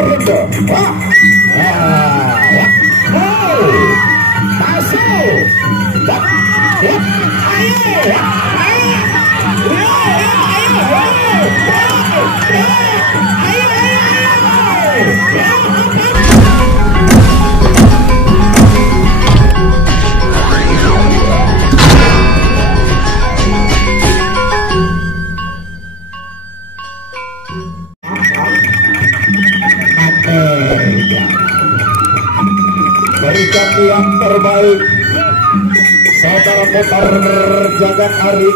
terendah. Wah. Masuk. Berikan yang terbaik saudara putar Jagat Ari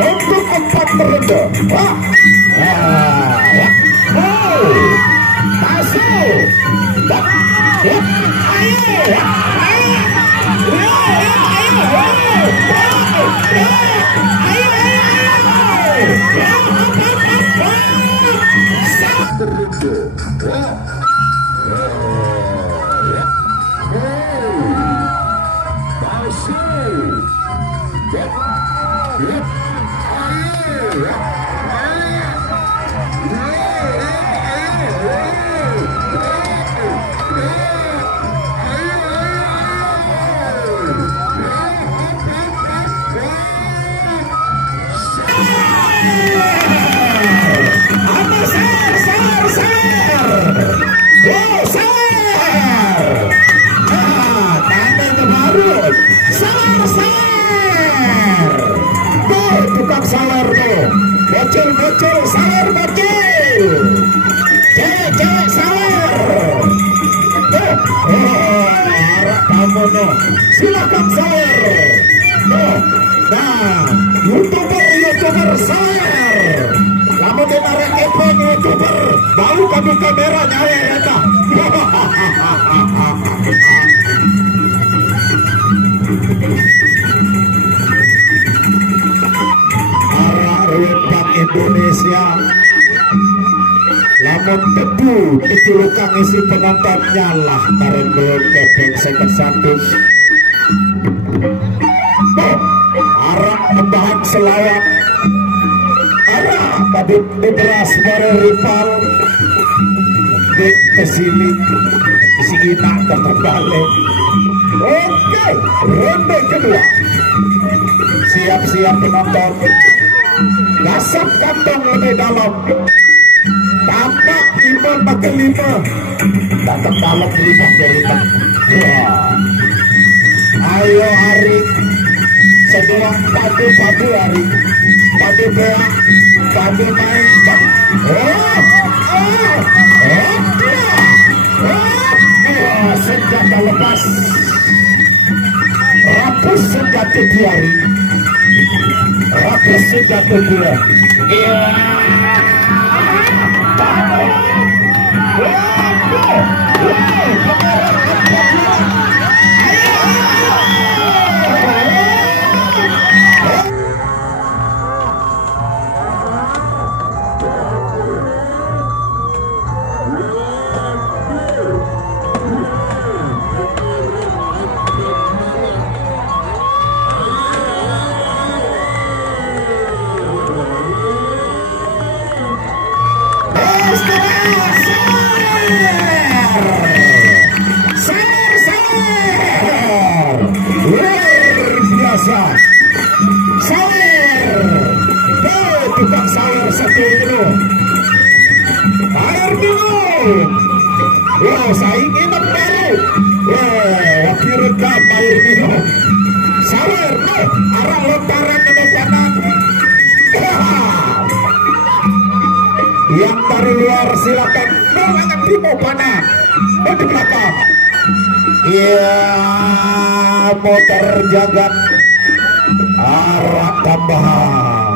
untuk 4 terendah. Wah. Masuk. Bocil, sawer bocil. Cewek sawer. Arah kamu no. Silakan sawer. Nah, YouTuber sawer. Kamu dengar epeng YouTuber. Baru kami kamera nyawa ya. Indonesia lamun tebu ditulukan isi penontonnya lah karena belum kepeng seket satu arah membahan selawat arah tadi diberas dari rival di kesini isi kita terbalik. Oke, ronde kedua siap-siap penonton. Gasap kantong lebih dalam. Tampak iman pakai 5. Datang dalam 5 dari ayo Ari. Sedua padu Ari. Padu beak. Padu main. Senjata lepas. Rapus senjata Ari. Rapus senjata dia. Tukang sawer satu itu air minum. Wow, saya ingin baru. Wow, direkam air minum. Sawer, arah lontaran ke kanan. Yang dari luar silakan. Angkat timo panah. Di belakang. Iya, motor Jagat arah tambahan.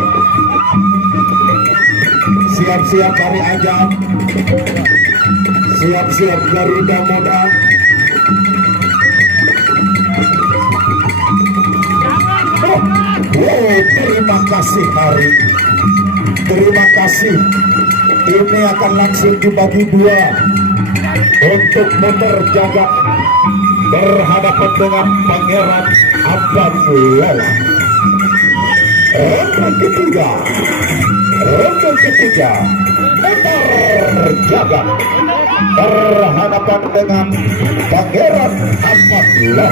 Siap-siap hari ajang. Siap-siap Garuda Muda. Terima kasih Hari. Terima kasih. Ini akan langsung dibagi 2 untuk motor Jagat berhadapan dengan Pangeran Abang Lola. Ronde ketiga. ronde ketiga terjaga berhadapan dengan Pangeran Ahmad Lola.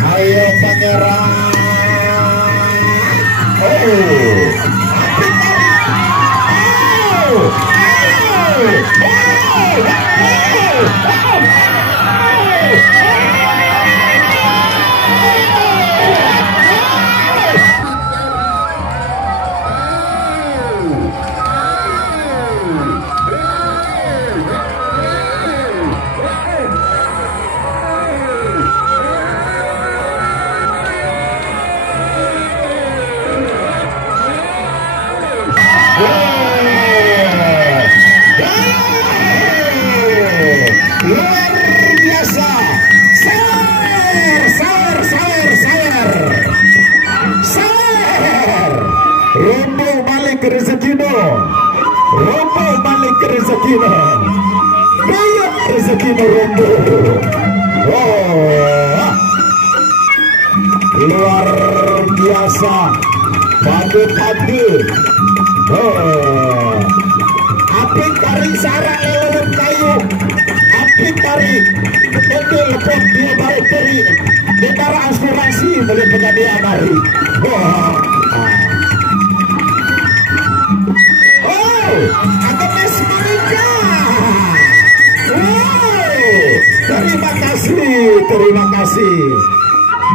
Ayo Pangeran. Luar biasa, sawer. Rombo balik rezekino, banyak rezekino Rombo. Oh, luar biasa, padu. Oh, apik tarik sarang lewat kayu. Tarik itu lepot dia balik dari antara asuransi melihat dia mari. Agnes Marika. Terima kasih.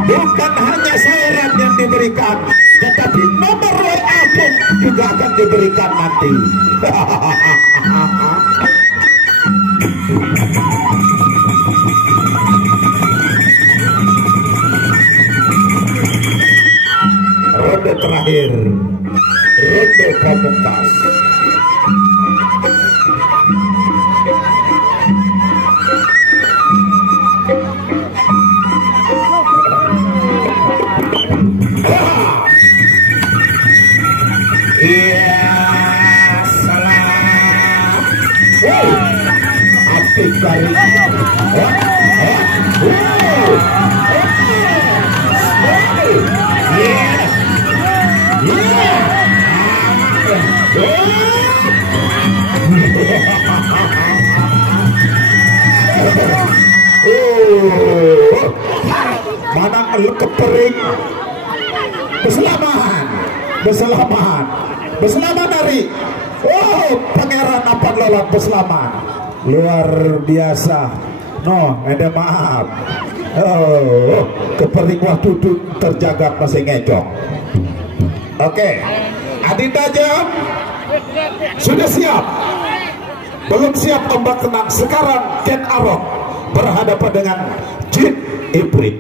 Bukan hanya saweran yang diberikan, tetapi nomor WA pun juga akan diberikan nanti. Ronde terakhir, ronde pamungkas. Iya, salah. Apik dari. Mana kepering berselamat dari Pangeran Ahmad Lola berselamat luar biasa. Ada maaf. Kepering waktu itu terjaga masih ngecok. Oke, Adinda jam sudah siap. Belum siap ombak tenang. Sekarang Ken Arok berhadapan dengan Jin Ibrit.